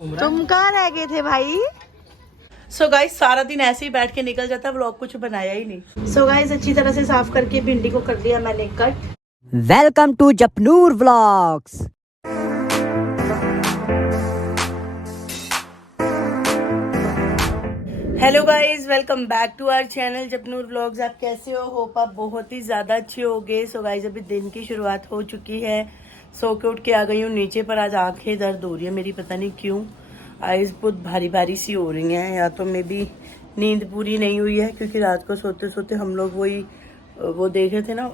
तुम कहाँ रह गए थे भाई? सो गाइस सारा दिन ऐसे ही बैठ के निकल जाता, व्लॉग कुछ बनाया ही नहीं। सो गाइस अच्छी तरह से साफ करके भिंडी को कर दिया मैंने cut. Welcome to Japnoor vlogs. Hello guys, welcome back to our channel Japnoor vlogs. आप कैसे हो? होप आप बहुत ही ज्यादा अच्छे होगे। सो गाइस अभी दिन की शुरुआत हो चुकी है। सो के उठ के आ गई हूँ नीचे पर। आज आंखें दर्द हो रही है मेरी, पता नहीं क्यों। आईज बहुत भारी भारी सी हो रही हैं, या तो मे बी नींद पूरी नहीं हुई है, क्योंकि रात को सोते सोते हम लोग वो देख रहे थे ना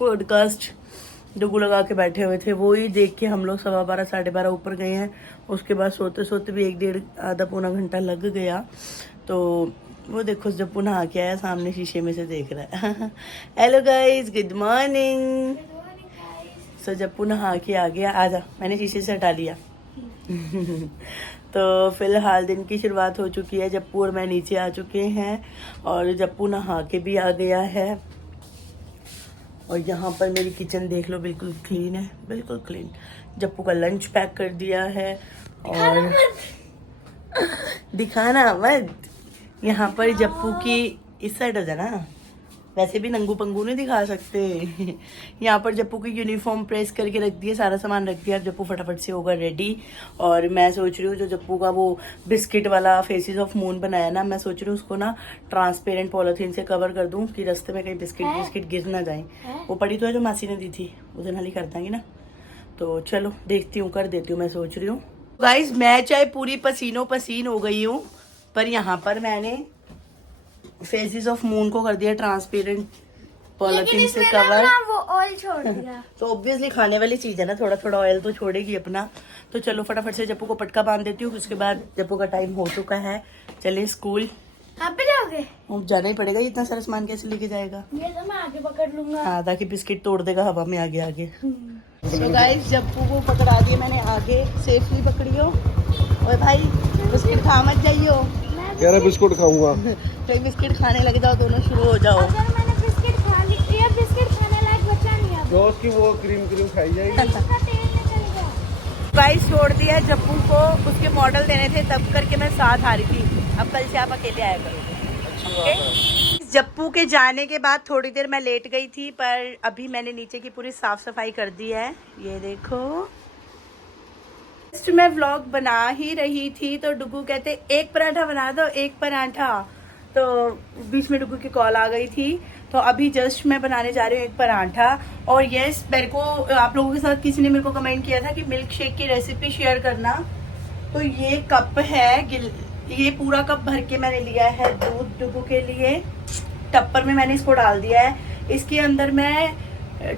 पॉडकास्ट, डुगू लगा के बैठे हुए थे। वो ही देख के हम लोग 12:15 12:30 ऊपर गए हैं। उसके बाद सोते सोते भी 1 आधा पौना घंटा लग गया। तो वो देखो जप्पू नहा के आया, सामने शीशे में से देख रहा है। Hello guys, good morning. So Jappu नहा के आ गया। आजा, मैंने शीशे से हटा लिया। तो फिलहाल दिन की शुरुआत हो चुकी है। जप्पू और मैं नीचे आ चुके हैं और जप्पू नहा के भी आ गया है। और यहाँ पर मेरी किचन देख लो, बिल्कुल क्लीन है, बिल्कुल क्लीन। जप्पू का लंच पैक कर दिया है और दिखाना मत। यहाँ पर जप्पू की इस साइड हो जाना, वैसे भी नंगू पंगू नहीं दिखा सकते। यहाँ पर जप्पू की यूनिफॉर्म प्रेस करके रख दिया, सारा सामान रख दिया। जप्पू फटाफट से होगा रेडी। और मैं सोच रही हूँ जो जप्पू का वो बिस्किट वाला फेसेस ऑफ मून बनाया ना, मैं सोच रही हूँ उसको ना ट्रांसपेरेंट पॉलिथीन से कवर कर दूँ कि रास्ते में कहीं बिस्किट गिर ना जाए। वो पड़ी तो है जो मासी ने दी थी, उसे नाली कर देंगे ना। तो चलो देखती हूँ, कर देती हूँ, मैं सोच रही हूँ। गाइस मैं चाहे पूरी पसीनो पसीन हो गई हूँ, पर यहाँ पर मैंने फेसेस ऑफ मून को कर दिया ट्रांसपेरेंट पॉलिथीन से कवर। वो ऑयल छोड़ दिया। तो ऑब्वियसली खाने वाली चीज है ना, थोड़ा थोड़ा ऑयल तो छोड़ेगी अपना। तो चलो फटाफट से जप्पू को पटका बांध देती हूँ। उसके बाद जप्पू का टाइम हो चुका है, चले स्कूल। आप भी जाओगे? जाना ही पड़ेगा, इतना सारा सामान कैसे लेके जाएगा। ये तो मैं आगे पकड़ लूंगा। हाँ, ताकि बिस्किट तोड़ देगा हवा में आगे आगे। तो गाइस जप्पू को पकड़ा दिए मैंने आगे, सेफली पकड़ियो। और भाई बिस्किट खा मत जाइयो। कह रहा बिस्कुट खाऊंगा। तो बिस्किट खाने लग जाओ, दोनों शुरू हो जाओ। अगर मैंने बिस्किट खा ली, ये बिस्किट खाने लायक बचा नहीं है। जो उसकी वो क्रीम खाई जाएगी। इसका तेल निकल गया। प्राइस छोड़ दिया जप्पू को, उसके मॉडल देने थे तब करके मैं साथ आ रही थी। अब कल से आप अकेले आया करोगे। ओके। जप्पू के जाने के बाद थोड़ी देर मैं लेट गई थी, पर अभी मैंने नीचे की पूरी साफ सफाई कर दी है। ये देखो, मैं व्लॉग बना ही रही थी तो डुगू कहते एक पराठा बना दो, एक पराठा। तो बीच में डुगू की कॉल आ गई थी, तो अभी जस्ट मैं बनाने जा रही हूँ एक पराठा। और यस, मेरे को आप लोगों के साथ किसी ने मेरे को कमेंट किया था कि मिल्क शेक की रेसिपी शेयर करना। तो ये कप है, ये पूरा कप भर के मैंने लिया है दूध डुगू के लिए। टप्पर में मैंने इसको डाल दिया है। इसके अंदर मैं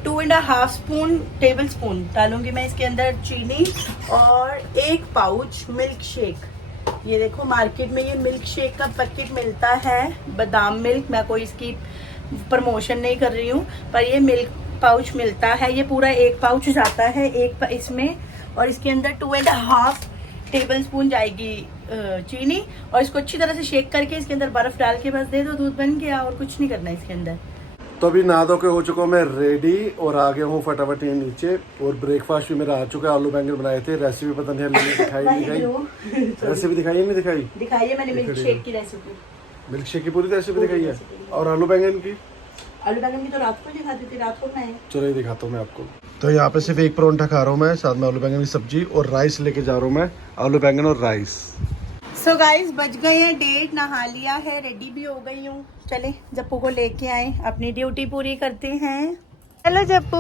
2.5 टेबल स्पून डालूंगी मैं इसके अंदर चीनी, और 1 पाउच मिल्क शेक। ये देखो मार्केट में ये मिल्क शेक का पैकेट मिलता है, बादाम मिल्क। मैं कोई इसकी प्रमोशन नहीं कर रही हूँ, पर ये मिल्क पाउच मिलता है। ये पूरा 1 पाउच जाता है इसमें। और इसके अंदर 2.5 टेबल स्पून जाएगी चीनी। और इसको अच्छी तरह से शेक करके इसके अंदर बर्फ डाल के बस दे दो, दूध बन गया। और कुछ नहीं करना इसके अंदर। तो अभी नहा धो के हो चुका हूँ मैं रेडी और आ गया हूँ फटाफट ये नीचे। और ब्रेकफास्ट भी मेरा आ चुका है। आलू बैंगन बनाए थे। रेसिपी पता नहीं है, दिखाई नहीं दिखाई। रेसिपी दिखाई नहीं दिखाई दिखाइए मैंने मिल्क शेक की रेसिपी। मिल्क शेक की पूरी रेसिपी दिखाई है। और आलू बैंगन की की तो रात को दिखा दी थी, रात को मैं। चलो ये दिखाता हूँ मैं आपको। तो यहाँ पे सिर्फ एक परोंठा खा रहा हूँ मैं, साथ में आलू बैंगन की सब्जी और राइस लेके जा रहा हूँ मैं। आलू बैंगन और राइस। सो गाइस बज गए हैं 1:30, नहा लिया है, रेडी भी हो गई हूँ। चले जप्पू को लेके आए, अपनी ड्यूटी पूरी करते हैं। हेलो जप्पू।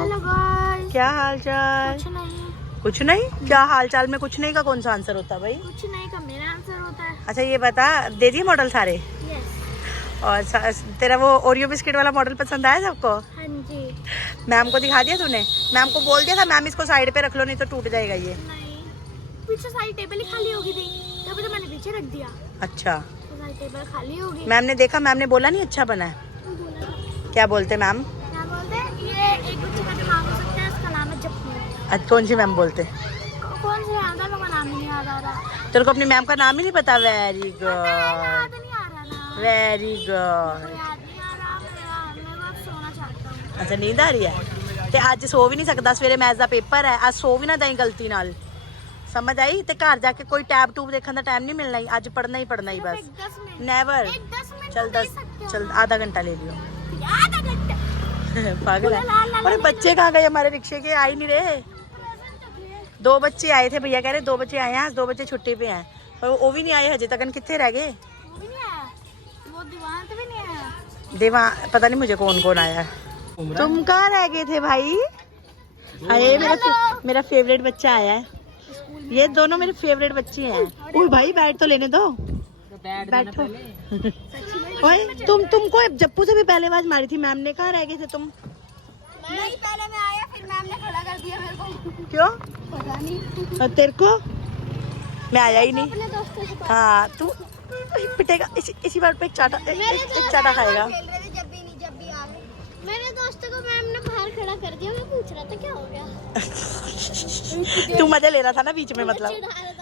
Hello guys. क्या हाल चाल? कुछ नहीं। कुछ नहीं? क्या हाल चाल में कुछ नहीं का कौन सा आंसर होता है भाई? कुछ नहीं का मेरा आंसर होता है। अच्छा ये बता, दे दिए मॉडल सारे? यस। और तेरा वो ओरियो बिस्किट वाला मॉडल पसंद आया सबको? हाँ जी। मैम को दिखा दिया तूने? मैम को बोल दिया था मैम इसको साइड पे रख लो, नहीं तो टूट जाएगा ये। नहीं, पीछे सारी टेबल ही खाली होगी थी, तभी तो मैंने पीछे रख दिया। अच्छा, तो सारी टेबल खाली होगी। मैम ने देखा, मैम ने बोला नहीं अच्छा बना है? क्या बोलते मैम? क्या बोलते हैं? ये एक बच्चे का नाम हो सकता है, उसका नाम है जप्पू। अच्छा, कौन सी मैम बोलते? कौन से आता है, मेरा नाम ही नहीं याद आ रहा। तेरे को अपनी मैम का नाम ही नहीं पता? वेरी गुड, याद नहीं आ रहा ना। Very good. याद नहीं आ रहा, मैं बस सोना चाहता हूँ। अच्छा नींद आ रही है? ते आज सो भी नहीं सकता, सवेरे मैथ का पेपर है, आज सो भी ना जाए गलती नाल। समझ आई ते घर जाके कोई टैब टूब देखने का टाइम नहीं मिलना ही, आज पढ़ना ही बस। 10 मिनट नेवर। 10 मिनट चल तो 10 दे सकते हो। चल आधा घंटा ले लियो। आधा घंटा पागल है। अरे बच्चे कहाँ गए हमारे रिक्शे के, आ ही नहीं रहे। 2 बच्चे आए थे, भैया कह रहे 2 बच्चे आए हैं, 2 बच्चे छुट्टी पे हैं, पर वो भी नहीं आए हजे तक। कितने रह गए? वो भी नहीं आया, वो दीवान तो भी नहीं आया। देवा पता नहीं मुझे कौन कौन आया है। तुम कहाँ रह गए थे भाई? अरे मेरा फेवरेट बच्चा आया है। ये दोनों मेरे फेवरेट बच्चे हैं। ओए भाई बैठ तो लेने दो, बैठो। ओए तुमको जप्पू से भी पहले आवाज मारी थी मैम ने, कहाँ रह गए थे तुम? नहीं, पहले मैं आया, फिर मैम ने खड़ा कर दिया मेरे को। क्यों? पता नहीं। और तेरे को? मैं आया ही नहीं। अपने दोस्तों से बात हाँ तू पिटेगा इसी बात पे एक चाटा खाएगा। खेल रहे थे जब भी आ गए। मेरे दोस्तों को मैम ने बाहर खड़ा कर दिया, मैं पूछ रहा था क्या हो गया। तू मजे ले रहा था ना बीच में, मतलब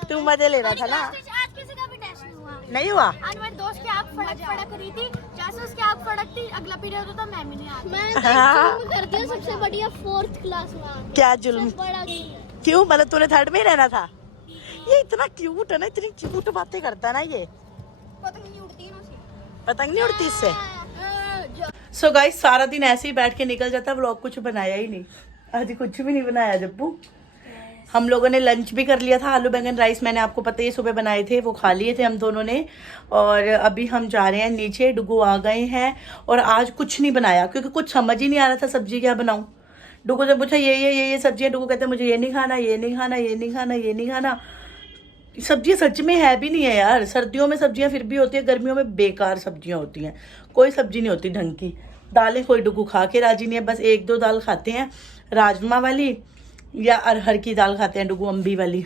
तू मजे ले रहा था ना। आज किसी का भी टेस्ट नहीं हुआ। नहीं हुआ? आज मेरे दोस्त की आँख फड़क रही थी, जैसे उसकी आँख फड़कती अगला पीरियड होता मैम ही नहीं आती। मैंने हाँ। तो कर दिया सबसे बढ़िया 4th क्लास में आके। क्या जुल्म? बड़ा क्यों, मतलब तूने 3rd में ही रहना था? ये इतना क्यूट है ना, इतनी क्यूट बातें करता है ना ये। पतंग नहीं उड़ती ना उसकी। पतंग नहीं उड़ती इससे। सो गाइस सारा दिन ऐसे ही बैठ के निकल जाता, व्लॉग कुछ बनाया ही नहीं। आज कुछ भी नहीं बनाया जब्बू। हम लोगों ने लंच भी कर लिया था, आलू बैंगन राइस मैंने आपको पता ही सुबह बनाए थे, वो खा लिए थे हम दोनों ने। और अभी हम जा रहे हैं नीचे, डुगू आ गए हैं। और आज कुछ नहीं बनाया क्योंकि कुछ समझ ही नहीं आ रहा था सब्जी क्या बनाऊं। डुगू से पूछा ये सब्जियां, डुगू कहते मुझे ये नहीं खाना, ये नहीं खाना, ये नहीं खाना, ये नहीं खाना। सब्जियां सच में है भी नहीं है यार। सर्दियों में सब्जियां फिर भी होती है, गर्मियों में बेकार सब्जियां होती हैं, कोई सब्जी नहीं होती ढंग की। दालें कोई डुगू खा के राजी नहीं है, बस 1-2 दाल खाते हैं, राजमा वाली या अरहर की दाल खाते हैं डुगू। अम्बी वाली,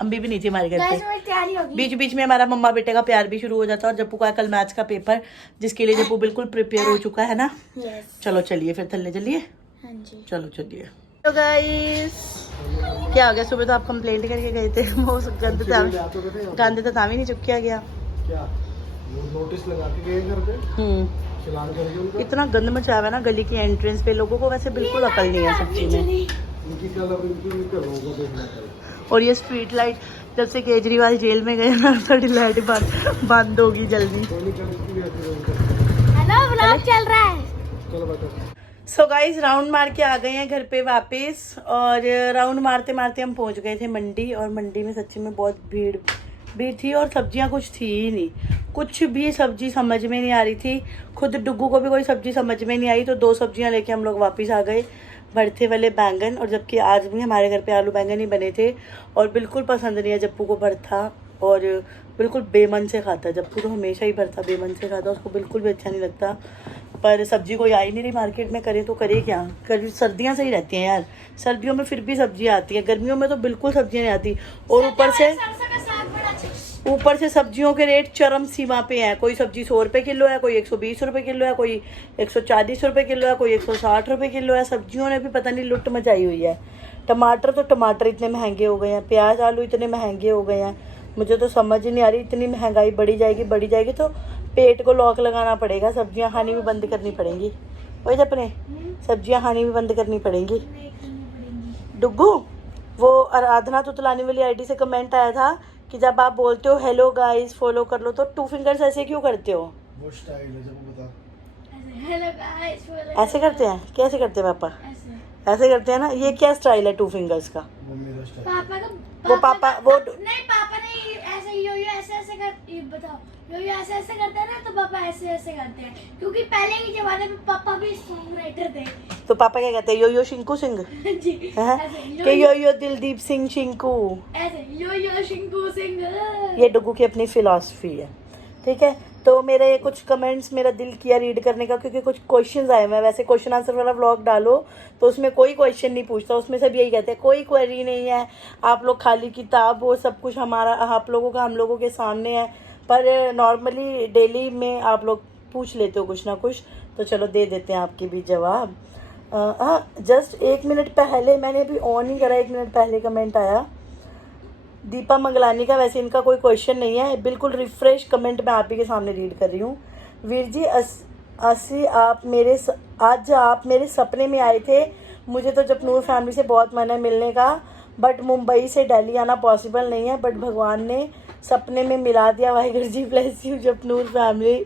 अम्बी भी नहीं थी हमारे घर पे। बीच बीच में हमारा मम्मा बेटे का प्यार भी शुरू हो जाता है। और जप्पू का कल मैथ्स का पेपर, जिसके लिए जप्पू बिल्कुल प्रिपेयर हो चुका है ना। चलो चलिए फिर थल्ले चलिए। चलो चलिए। तो गाइस क्या हो गया, सुबह तो आप कंप्लेंट करके गए थे, वो गंद तो तामी नहीं चुकिया गया। क्या नोटिस लगा के गए घर पे, चलान करके उनका। इतना गंद मचा हुआ है ना गली की एंट्रेंस पे, लोगों को वैसे बिल्कुल अकल नहीं है सब चीज में। इनकी कल अब इनकी करोगे देखना कल। और ये स्ट्रीट लाइट जब से केजरीवाल जेल में गए ना, थोड़ी लाइट बंद होगी जल्दी। हेलो, व्लॉग चल रहा है। चलो बेटा। सो गाइस राउंड मार के आ गए हैं घर पे वापस। और राउंड मारते मारते हम पहुंच गए थे मंडी। और मंडी में सच्ची में बहुत भीड़ थी और सब्जियां कुछ थी ही नहीं, कुछ भी सब्जी समझ में नहीं आ रही थी। खुद डुगू को भी कोई सब्जी समझ में नहीं आई, तो 2 सब्जियां लेके हम लोग वापस आ गए, भरथे वाले बैंगन। और जबकि आज भी हमारे घर पे आलू बैंगन ही बने थे और बिल्कुल पसंद नहीं है जप्पू को भरथा, और बिल्कुल बेमन से खाता है। जप्पू तो हमेशा ही भरथा बेमन से खाता है, उसको बिल्कुल भी अच्छा नहीं लगता। पर सब्जी कोई आई नहीं रही मार्केट में, करे तो करे क्या। कभी सर्दियाँ सही रहती हैं यार, सर्दियों में फिर भी सब्जियाँ आती हैं, गर्मियों में तो बिल्कुल सब्जियाँ नहीं आती। और ऊपर से सब्जियों के रेट चरम सीमा पे हैं। कोई सब्जी 100 रुपये किलो है, कोई 120 रुपये किलो है, कोई 140 रुपये किलो है, कोई 160 रुपये किलो है। सब्जियों ने भी पता नहीं लुट मचाई हुई है। टमाटर इतने महंगे हो गए हैं, प्याज आलू इतने महंगे हो गए हैं, मुझे तो समझ ही नहीं आ रही। इतनी महंगाई बढ़ी जाएगी तो पेट को लॉक लगाना पड़ेगा, सब्जियां खानी भी बंद करनी पड़ेंगी। वही अपने सब्जियां खानी भी बंद करनी पड़ेंगी। डुगू, वो आराधना तुतलानी वाली आईडी से कमेंट आया था कि जब आप बोलते हो हेलो गाइस फॉलो कर लो, तो 2 फिंगर्स ऐसे क्यों करते हो? वो स्टाइल है, जब वो बता। हेलो गाइस, ऐसे करते हैं? कैसे करते हैं पापा? ऐसे करते हैं ना। ये क्या स्टाइल है 2 फिंगर्स का? वो मेरा स्टाइल। पापा का वो पापा वो नहीं, पापा नहीं ऐसे यो ऐसे कर, ये बताओ, यो ऐसे करते हैं ना, तो पापा ऐसे करते हैं, क्योंकि पहले के जमाने में पापा भी सॉन्ग राइटर थे। तो पापा क्या कहते हैं? यो शिंकू सिंह जी, है ऐसे कि यो दिलदीप सिंह शिंकू। ऐसे यो शिंकू सिंह। ये डुगू की अपनी फिलॉसफी है, ठीक है। तो मेरे ये कुछ कमेंट्स मेरा दिल किया रीड करने का, क्योंकि कुछ क्वेश्चंस आए। मैं वैसे क्वेश्चन आंसर वाला व्लॉग डालो तो उसमें कोई क्वेश्चन नहीं पूछता, उसमें सब यही कहते हैं कोई क्वेरी नहीं है, आप लोग खाली किताब, वो सब कुछ हमारा आप लोगों का हम लोगों के सामने है। पर नॉर्मली डेली में आप लोग पूछ लेते हो कुछ ना कुछ, तो चलो दे देते हैं आपके भी जवाब। जस्ट 1 मिनट पहले, मैंने अभी ऑन ही करा, 1 मिनट पहले कमेंट आया दीपा मंगलानी का। वैसे इनका कोई क्वेश्चन नहीं है, बिल्कुल रिफ्रेश कमेंट मैं आप ही के सामने रीड कर रही हूँ। वीर जी आज आप मेरे सपने में आए थे, मुझे तो जपनूर फैमिली से बहुत मन है मिलने का, बट मुंबई से दिल्ली आना पॉसिबल नहीं है, बट भगवान ने सपने में मिला दिया। Waheguru ji bless you Japnoor family.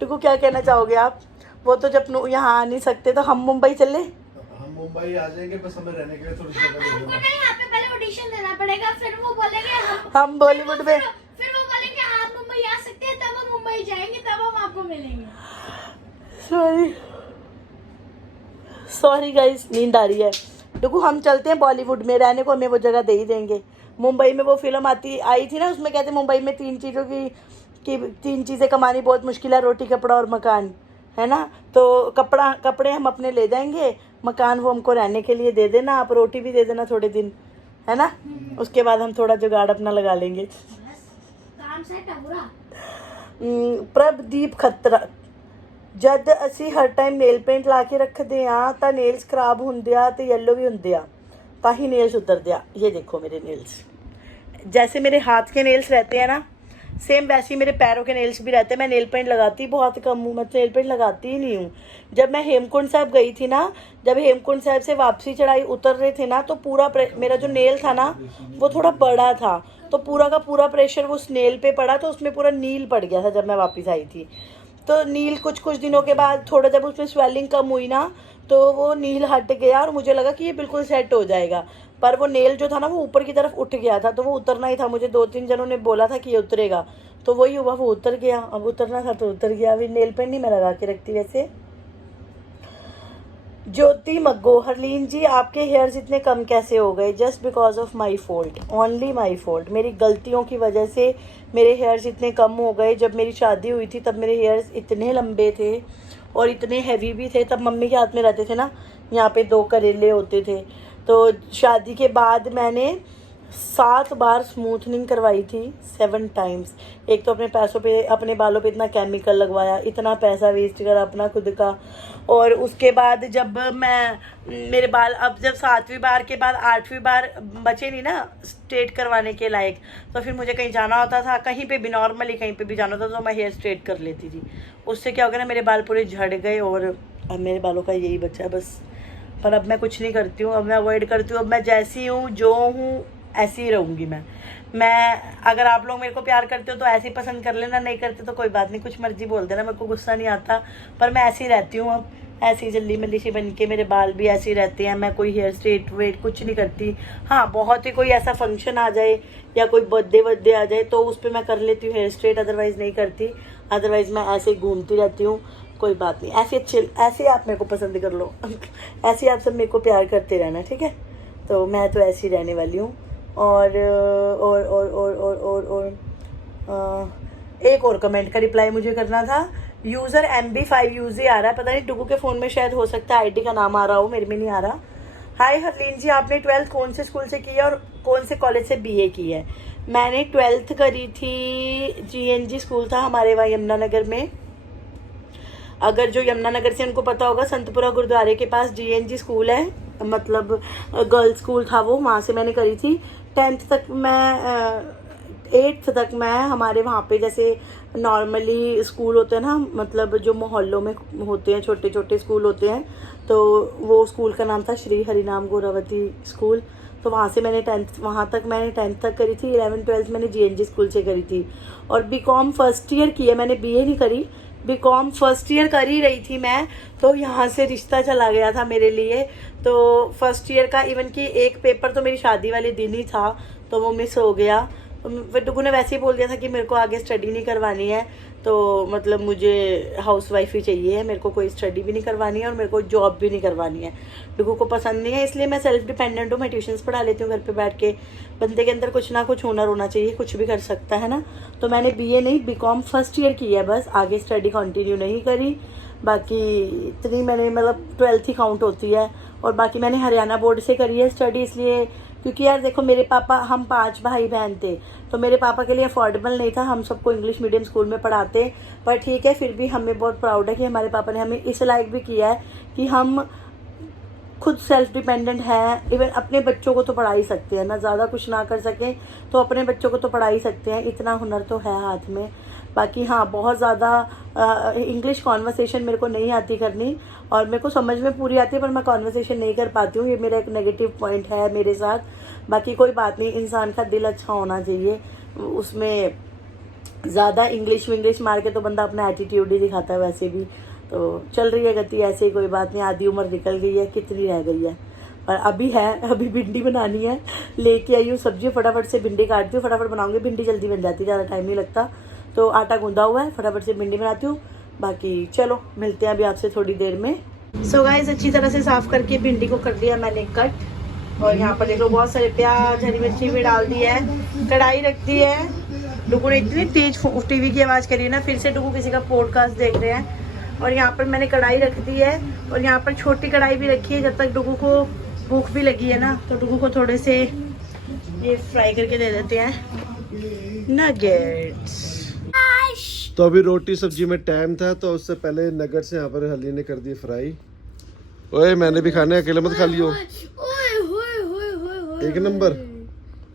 टुकू क्या कहना चाहोगे आप? वो तो जपनूर यहाँ आ नहीं सकते, तो हम मुंबई चले? हम मुंबई आ जाएंगे, बस हमें रहने के लिए थोड़ी सी जगह हमको नहीं, यहाँ पे पहले ऑडिशन देना पड़ेगा, फिर वो बोलेंगे हम बॉलीवुड में। फिर वो बोलेंगे आप मुंबई आ सकते हैं, तब हम मुंबई जाएंगे, तब हम आपको मिलेंगे। सॉरी गाइस, नींद आ रही है। देखो हम चलते हैं बॉलीवुड में, रहने को हमें वो जगह दे ही देंगे। मुंबई में वो फिल्म आई थी ना, उसमें कहते मुंबई में 3 चीज़ों की 3 चीज़ें कमानी बहुत मुश्किल है, रोटी कपड़ा और मकान, है ना। तो कपड़े हम अपने ले जाएंगे, मकान वो हमको रहने के लिए दे देना, आप रोटी भी दे देना थोड़े दिन, है ना। उसके बाद हम थोड़ा जुगाड़ अपना लगा लेंगे। काम सेट है पूरा। प्रभदीप खतरा, जद ਅਸੀਂ ਹਰ ਟਾਈਮ ਨੇਲ ਪੇਂਟ ਲਾ ਕੇ ਰੱਖਦੇ ਆ ਤਾਂ ਨੇਲਸ ਖਰਾਬ ਹੁੰਦੇ ਆ ਤੇ येलो भी ਹੁੰਦੇ ਆ, ਤਾਂ ही नेल्स उतरते आ। ये देखो मेरे नेल्स, जैसे मेरे हाथ के नेल्स रहते हैं ना, सेम वैसे ही मेरे पैरों के नेल्स भी रहते हैं। मैं नेल पेंट लगाती बहुत कम हूँ, मैं तो नेल पेंट लगाती ही नहीं हूँ। जब मैं हेमकुंड साहब गई थी ना, जब हेमकुंड साहब से वापसी चढ़ाई उतर रहे थे ना, तो पूरा मेरा जो नेल था ना वो थोड़ा बड़ा था, तो पूरा का पूरा प्रेशर वो उस नेल पे पड़ा, तो उसमें पूरा नील पड़ गया था जब मैं वापस आई थी। तो नील कुछ दिनों के बाद थोड़ा जब उसमें स्वेलिंग कम हुई ना, तो वो नील हट गया और मुझे लगा कि ये बिल्कुल सेट हो जाएगा, पर वो नेल जो था ना वो ऊपर की तरफ उठ गया था, तो वो उतरना ही था। मुझे 2-3 जनों ने बोला था कि ये उतरेगा, तो वही हुआ, वो उतर गया। अब उतरना था तो उतर गया। अभी नेल पेंट नहीं मैं लगा के रखती वैसे। ज्योति मग्गो, हरलीन जी आपके हेयर्स इतने कम कैसे हो गए? Just because of my fault, only my fault. मेरी गलतियों की वजह से मेरे हेयर्स इतने कम हो गए। जब मेरी शादी हुई थी तब मेरे हेयर्स इतने लंबे थे और इतने हैवी भी थे। तब मम्मी के हाथ में रहते थे ना, यहाँ पे 2 करेले होते थे। तो शादी के बाद मैंने 7 बार स्मूथनिंग करवाई थी, 7 टाइम्स। एक तो अपने पैसों पे, अपने बालों पे इतना केमिकल लगवाया, इतना पैसा वेस्ट करा अपना खुद का। और उसके बाद जब मेरे बाल, अब जब 7वीं बार के बाद 8वीं बार बचे नहीं ना स्ट्रेट करवाने के लायक, तो फिर मुझे कहीं जाना होता था, कहीं पे भी नॉर्मली कहीं पे भी जाना होता था, तो मैं हेयर स्ट्रेट कर लेती थी। उससे क्या हो गया ना, मेरे बाल पूरे झड़ गए और अब मेरे बालों का यही बचा है बस। पर अब मैं कुछ नहीं करती हूँ, अब मैं अवॉइड करती हूँ। अब मैं जैसी हूँ, जो हूँ ऐसी ही रहूँगी मैं। अगर आप लोग मेरे को प्यार करते हो तो ऐसे ही पसंद कर लेना, नहीं करते तो कोई बात नहीं, कुछ मर्जी बोल देना, मेरे को गुस्सा नहीं आता। पर मैं ऐसी रहती हूँ, अब ऐसी जल्दी मल्ली सी बन के। मेरे बाल भी ऐसे ही रहते हैं, मैं कोई हेयर स्ट्रेट वेट कुछ नहीं करती। हाँ, बहुत ही कोई ऐसा फंक्शन आ जाए या कोई बर्थडे आ जाए तो उस पर मैं कर लेती हूँ हेयर स्ट्रेट, अदरवाइज़ नहीं करती। अदरवाइज़ मैं ऐसे ही घूमती रहती हूँ, कोई बात नहीं। ऐसे आप मेरे को पसंद कर लो ऐसे आप सब मेरे को प्यार करते रहना, ठीक है। तो मैं तो ऐसी रहने वाली हूँ। और एक और कमेंट का रिप्लाई मुझे करना था। यूज़र MB5UZ आ रहा है, पता नहीं डुगू के फ़ोन में शायद हो सकता है आईडी का नाम आ रहा हो, मेरे में नहीं आ रहा। हाय हरलीन जी, आपने 12th कौन से स्कूल से की है और कौन से कॉलेज से BA की है? मैंने 12th करी थी, GNG स्कूल था हमारे वहाँ यमुनानगर में। अगर जो यमुनानगर से उनको पता होगा, संतपुरा गुरुद्वारे के पास GNG स्कूल है, मतलब गर्ल्स स्कूल था वो, वहाँ से मैंने करी थी। 10th तक मैं 8th तक मैं हमारे वहाँ पे जैसे नॉर्मली स्कूल होते हैं ना, मतलब जो मोहल्लों में होते हैं, छोटे छोटे स्कूल होते हैं, तो वो स्कूल का नाम था श्री हरिनाम गौरावती स्कूल। तो वहाँ से मैंने 10th, वहाँ तक मैंने 10th तक करी थी। 11th 12th मैंने GNG स्कूल से करी थी। और BCom फर्स्ट ईयर की है मैंने, BA नहीं करी, BCom फर्स्ट ईयर कर ही रही थी मैं। तो यहाँ से रिश्ता चला गया था मेरे लिए, तो फर्स्ट ईयर का इवन कि एक पेपर तो मेरी शादी वाले दिन ही था, तो वो मिस हो गया। फिर डुगू ने वैसे ही बोल दिया था कि मेरे को आगे स्टडी नहीं करवानी है, तो मतलब मुझे हाउस वाइफ ही चाहिए है, मेरे को कोई स्टडी भी नहीं करवानी है और मेरे को जॉब भी नहीं करवानी है। डुगू को पसंद नहीं है, इसलिए मैं सेल्फ डिपेंडेंट हूँ, मैं ट्यूशन्स पढ़ा लेती हूँ घर पे बैठ के। बंदे के अंदर कुछ ना कुछ हुनर होना चाहिए, कुछ भी कर सकता है ना। तो मैंने BA नहीं, BCom फर्स्ट ईयर की है बस, आगे स्टडी कंटिन्यू नहीं करी। बाकी इतनी मैंने, मतलब 12th ही काउंट होती है। और बाकी मैंने हरियाणा बोर्ड से करी है स्टडी, इसलिए क्योंकि यार देखो मेरे पापा, हम 5 भाई बहन थे, तो मेरे पापा के लिए अफोर्डेबल नहीं था हम सबको इंग्लिश मीडियम स्कूल में पढ़ाते। पर ठीक है, फिर भी हमें बहुत प्राउड है कि हमारे पापा ने हमें इस लायक भी किया है कि हम खुद सेल्फ डिपेंडेंट हैं। इवन अपने बच्चों को तो पढ़ा ही सकते हैं ना, ज़्यादा कुछ ना कर सकें तो अपने बच्चों को तो पढ़ा ही सकते हैं, इतना हुनर तो है हाथ में। बाकी हाँ, बहुत ज़्यादा इंग्लिश कॉन्वर्सेशन मेरे को नहीं आती करनी, और मेरे को समझ में पूरी आती है, पर मैं कॉन्वर्सेशन नहीं कर पाती हूँ। ये मेरा एक नेगेटिव पॉइंट है मेरे साथ। बाकी कोई बात नहीं, इंसान का दिल अच्छा होना चाहिए। उसमें ज़्यादा इंग्लिश विंग्लिश मार के तो बंदा अपना एटीट्यूड ही दिखाता है वैसे भी। तो चल रही है गति ऐसे ही, कोई बात नहीं। आधी उम्र निकल गई है, कितनी रह गई है, पर अभी है। अभी भिंडी बनानी है, लेके आई हूँ सब्जी, फटाफट से भिंडी काटती हूँ, फटाफट बनाऊंगी। भिंडी जल्दी बन जाती है, ज़्यादा टाइम नहीं लगता। तो आटा गूंदा हुआ है, फटाफट से भिंडी बनाती हूँ। बाकी चलो मिलते हैं अभी आपसे थोड़ी देर में। सो गाइस, अच्छी तरह से साफ करके भिंडी को कर दिया मैंने कट। और यहाँ पर देखो बहुत सारे प्याज हरी मिर्ची भी डाल दी है, कढ़ाई रख दी है। डुगू ने इतनी तेज टीवी की आवाज़ करी है ना, फिर से डुगू किसी का पॉडकास्ट देख रहे हैं। और यहाँ पर मैंने कढ़ाई रख दी है, और यहाँ पर छोटी कढ़ाई भी रखी है। जब तक डुगू को भूख भी लगी है ना, तो डुगू को थोड़े से ये फ्राई करके दे देते हैं नगेट्स। तो अभी रोटी सब्जी में टाइम था, तो उससे पहले नगेट्स यहाँ पर हली ने कर दिए फ्राई। ओए मैंने भी खाने, अकेले मत खा लियो। एक नंबर।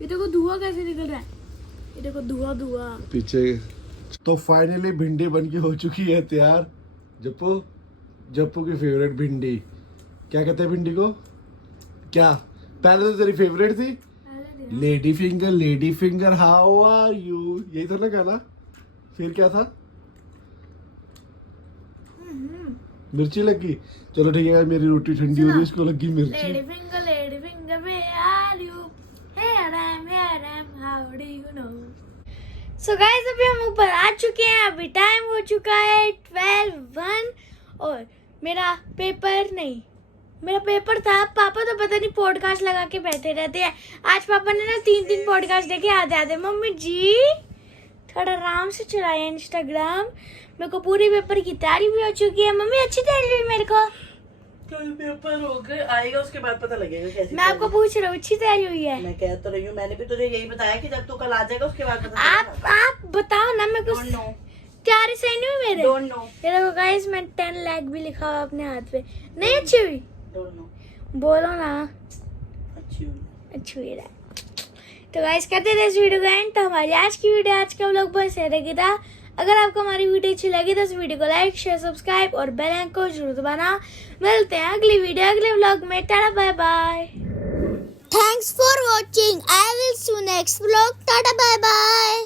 ये देखो धुआं कैसे निकल रहा है, ये देखो धुआं पीछे। तो फाइनली भिंडी बन के हो चुकी है तैयार। जप्पू की फेवरेट भिंडी। क्या कहते हैं भिंडी को? क्या पहले तो तेरी फेवरेट थी, lady finger how are you, यही था ना गाना? फिर क्या था? मिर्ची लगी। चलो ठीक है, मेरी रोटी ठंडी हो रही है, इसको लगी मिर्ची। Lady finger where are you? Here I am, how do you know? So guys, अभी हम ऊपर आ चुके हैं। अभी टाइम हो चुका है 12:01 और मेरा पेपर था। पापा तो पता नहीं पॉडकास्ट लगा के बैठे रहते हैं। आज पापा ने ना 3 पॉडकास्ट देखे आधे। मम्मी जी थोड़ा आराम से चलाए इंस्टाग्राम। मेरे को पूरे पेपर की तैयारी भी हो चुकी है। मम्मी अच्छी तैयारी हुई मेरे को। कल पेपर होकर आएगा, उसके बाद पता लगेगा कैसे। मैं आपको पूछ रहा हूँ अच्छी तैयारी हुई है? मैं कह तो रही हूँ, मैंने भी तुझे यही बताया कि जब तू कल आ जाएगा उसके बाद पता चलेगा। आप बताओ ना, मैं कुछ तैयारी सही नहीं हुई मेरे। Don't know. ये देखो गाइस, मैं 10 लाख भी लिखा हुआ अपने हाथ पे। नहीं अच्छी हुई? Don't know. बोलो ना अच्छी हुई। अच्छी हुई है। तो गाइस करते थे इस वीडियो का एंड। तो हमारी आज की वीडियो, आज का व्लॉग बस ऐसा था। अगर आपको हमारी वीडियो अच्छी लगी तो इस वीडियो को लाइक शेयर सब्सक्राइब और बेल आइकन को जरूर दबाना। मिलते हैं अगली वीडियो अगले व्लॉग में। Tata bye bye. Thanks for watching. I will see you next vlog. Tata bye bye.